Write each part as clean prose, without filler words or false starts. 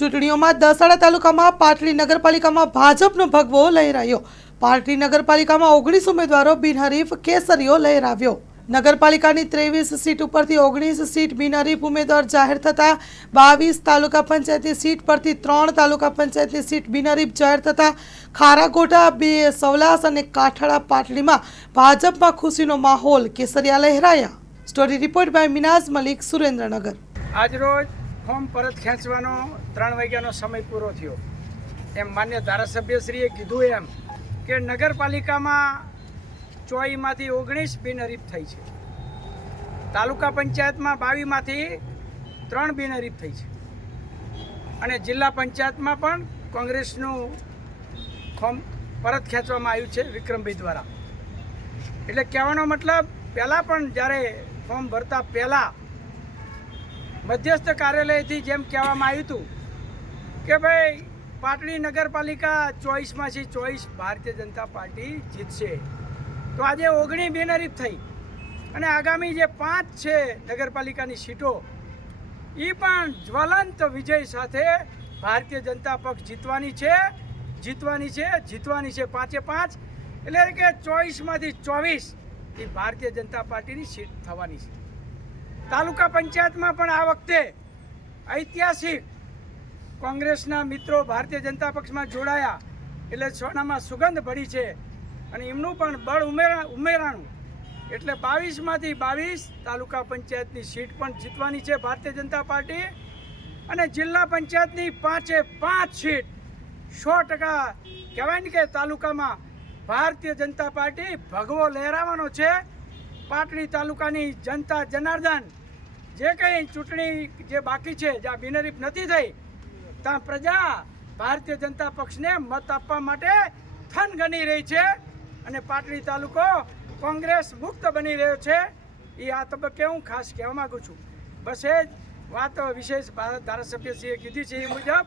ચૂંટણીઓમાં દસાડા તાલુકામાં પાટડી નગરપાલિકામાં ભાજપનો ભગવો લહેરાયો। પાટડી નગરપાલિકામાં 19 ઉમેદવારો બિનહરીફ કેસરીઓ લહેરાવ્યો। નગરપાલિકાની 23 સીટ ઉપરથી 19 સીટ બિનહરીફ ઉમેદવાર જાહેર થતા 22 તાલુકા પંચાયતની સીટ પરથી 3 તાલુકા પંચાયતની સીટ બિનહરીફ જાહેર થતા ખારાકોટા, સવલાસ અને કાઠાળા પાટડીમાં ભાજપમાં ખુશીનો માહોલ કેસરિયા લહેરાયા। Story report by Minaz Malik, Surendranagar. આજરોજ ફોર્મ પરત ખેંચવાનો 3 વાગ્યાનો સમય પૂરો થયો। એમ માન્ય ધારાસભ્યશ્રીએ કીધું એમ કે નગરપાલિકામાં 24માંથી 19 બિનહરીફ થઈ છે, તાલુકા પંચાયતમાં 22માંથી 3 બિનહરીફ થઈ છે અને જિલ્લા પંચાયતમાં પણ કોંગ્રેસનું ફોર્મ પરત ખેંચવામાં આવ્યું છે વિક્રમભાઈ દ્વારા। એટલે કહેવાનો મતલબ પહેલાં પણ જ્યારે ફોર્મ ભરતા પહેલાં મધ્યસ્થ કાર્યાલયથી જેમ કહેવામાં આવ્યું હતું કે ભાઈ પાટડી નગરપાલિકા 24માંથી 24 ભારતીય જનતા પાર્ટી જીતશે, તો આજે 19 બિનહરીફ થઈ અને આગામી જે 5 છે નગરપાલિકાની સીટો એ પણ જ્વલંત વિજય સાથે ભારતીય જનતા પક્ષ જીતવાની છે 5-5। એટલે કે 24માંથી 24 એ ભારતીય જનતા પાર્ટીની સીટ થવાની છે। તાલુકા પંચાયતમાં પણ આ વખતે ઐતિહાસિક કોંગ્રેસના મિત્રો ભારતીય જનતા પક્ષમાં જોડાયા એટલે સોનામાં સુગંધ ભળી છે અને એમનું પણ બળ ઉમેરાણું એટલે 22માંથી 22 તાલુકા પંચાયતની સીટ પણ જીતવાની છે ભારતીય જનતા પાર્ટી અને જિલ્લા પંચાયતની 5-5 સીટ 100% કહેવાય ને કે તાલુકામાં ભારતીય જનતા પાર્ટી ભગવો લહેરાવાનો છે। પાટડી તાલુકાની જનતા જનાર્દન જે કંઈ ચૂંટણી જે બાકી છે, જ્યાં બિનહરીફ નથી થઈ ત્યાં પ્રજા ભારતીય જનતા પક્ષને મત આપવા માટે થનગની રહી છે અને પાટડી તાલુકો કોંગ્રેસ મુક્ત બની રહ્યો છે। એ આ તબક્કે હું ખાસ કહેવા માગું છું। બસ એ જ વાત વિશેષ ધારાસભ્યશ્રીએ કીધી છે એ મુજબ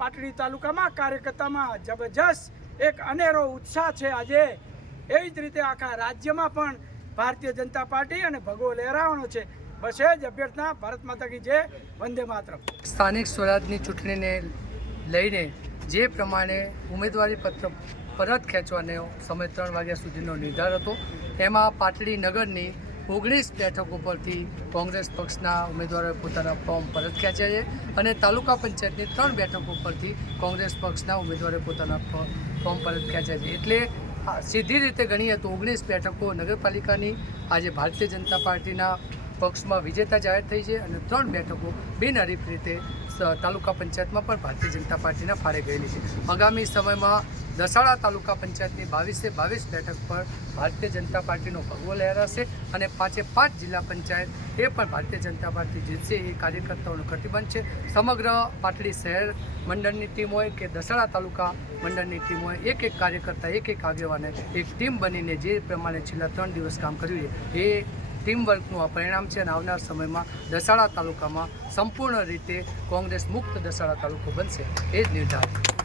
પાટડી તાલુકામાં કાર્યકર્તામાં જબરજસ્ત એક અનેરો ઉત્સાહ છે આજે। એવી જ રીતે આખા રાજ્યમાં પણ ભારતીય જનતા પાર્ટી અને ભગવો લહેરાવાનો છે। બસ એ જ અભ્યર્થના। ભારત માતા કી જય, વંદે માતરમ। સ્થાનિક સ્વરાજની ચૂંટણીને લઈને જે પ્રમાણે ઉમેદવારી પત્ર પરત ખેંચવાનો સમય 3 વાગ્યા સુધીનો નિર્ધાર હતો, એમાં પાટડી નગરની 19 બેઠકો પરથી કોંગ્રેસ પક્ષના ઉમેદવારોએ પોતાના ફોર્મ પરત ખેંચ્યા છે અને તાલુકા પંચાયતની 3 બેઠકો પરથી કોંગ્રેસ પક્ષના ઉમેદવારોએ પોતાના ફોર્મ પરત ખેંચ્યા છે। એટલે સીધી રીતે ગણીએ તો 19 બેઠકો નગરપાલિકાની આજે ભારતીય જનતા પાર્ટીના પક્ષમાં વિજેતા જાહેર થઈ છે અને 3 બેઠકો બિનહરીફ રીતે તાલુકા પંચાયતમાં પણ ભારતીય જનતા પાર્ટીના ફાળે ગયેલી છે। આગામી સમયમાં દસાડા તાલુકા પંચાયતની 22 બેઠક પર ભારતીય જનતા પાર્ટીનો ભગવો લહેરાશે અને 5-5 જિલ્લા પંચાયત એ પણ ભારતીય જનતા પાર્ટી જીતશે એ કાર્યકર્તાઓનો કટિબંધ છે। સમગ્ર પાટડી શહેર મંડળની ટીમ હોય કે દસાડા તાલુકા મંડળની ટીમ હોય, એક કાર્યકર્તા એક આગેવાને એક ટીમ બનીને જે પ્રમાણે છેલ્લા 3 દિવસ કામ કર્યું છે એ ટીમ વર્કનું આ પરિણામ છે અને આવનાર સમયમાં દસાડા તાલુકામાં સંપૂર્ણ રીતે કોંગ્રેસ મુક્ત દસાડા તાલુકો બનશે એ જ નિર્ધાર છે।